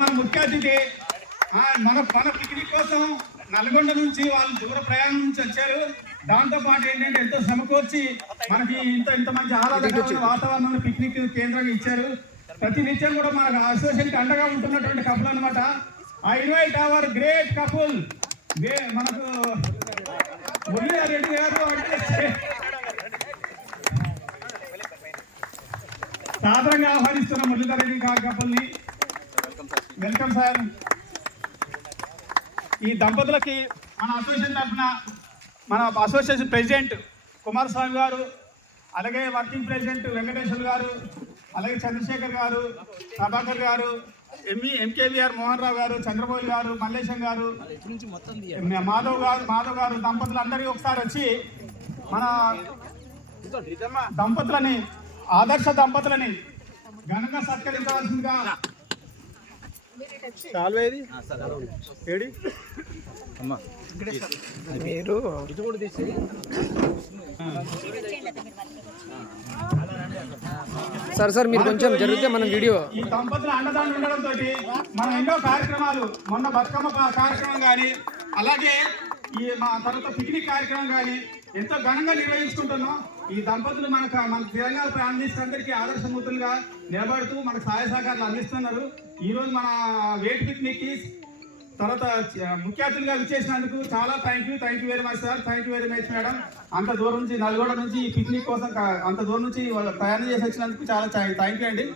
మన ముఖ్య అతిథి మన పిక్నిక్ కోసం నల్గొండ నుంచి వాళ్ళు దూర ప్రయాణం నుంచి వచ్చారు. దాంతో పాటు ఏంటంటే ఎంతో సమకూర్చి మనకి ఇంత మంచి ఆహ్లాదకరమైన వాతావరణంలో పిక్నిక్ కేంద్రాన్ని ఇచ్చారు. ప్రతి నిత్యం కూడా మనకు అసోసియేషన్కి అండగా ఉంటున్నటువంటి కపుల్ అనమాట. I invite our great couple మనకు మురళీధర్ గారు అంటే సాధారణంగా ఆహ్వానిస్తున్న మురళీధర్ రెడ్డి గారి కపుల్ని. Welcome sir. ఈ దంపతులకి మన అసోసియేషన్ తరఫున మన అసోసియేషన్ ప్రెసిడెంట్ కుమారస్వామి గారు, అలాగే వర్కింగ్ ప్రెసిడెంట్ వెంకటేశ్వర్ గారు, అలాగే చంద్రశేఖర్ గారు, ప్రభాకర్ గారు, ఎంకేవీఆర్ మోహన్ రావు గారు, చంద్రబాబు గారు, మల్లేశం గారు, మాధవ్ గారు దంపతులు అందరికీ ఒకసారి వచ్చి మన దంపతులని ఆదర్శ దంపతులని ఘనంగా సత్కరించవలసిందిగా. సార్ మీరు కొంచెం జరిగితే మన వీడియో ఈ దంపతులు అండదాన్ని ఉండడంతో మనం ఎన్నో కార్యక్రమాలు, మొన్న బతుకమ్మ కార్యక్రమం కానీ, అలాగే ఈ మా తర్వాత పిక్నిక్ కార్యక్రమం కానీ ఎంతో ఘనంగా నిర్వహించుకుంటున్నాం. ఈ దంపతులు మన తెలంగాణ ప్రాంతీయులందరికీ ఆదర్శమూర్తులుగా నిలబడుతూ మనకు సహాయ సహకారాలు అందిస్తున్నారు. ఈరోజు మన వేట్ పిక్నిక్కి తర్వాత ముఖ్య అతిథులుగా విచ్చేసినందుకు చాలా thank you very much sir. Thank you very much madam. అంత దూరం నుంచి నల్గొండ నుంచి ఈ పిక్నిక్ కోసం అంత దూరం నుంచి ప్రయాణం చేసి వచ్చినందుకు చాలా థ్యాంక్ యూ అండి.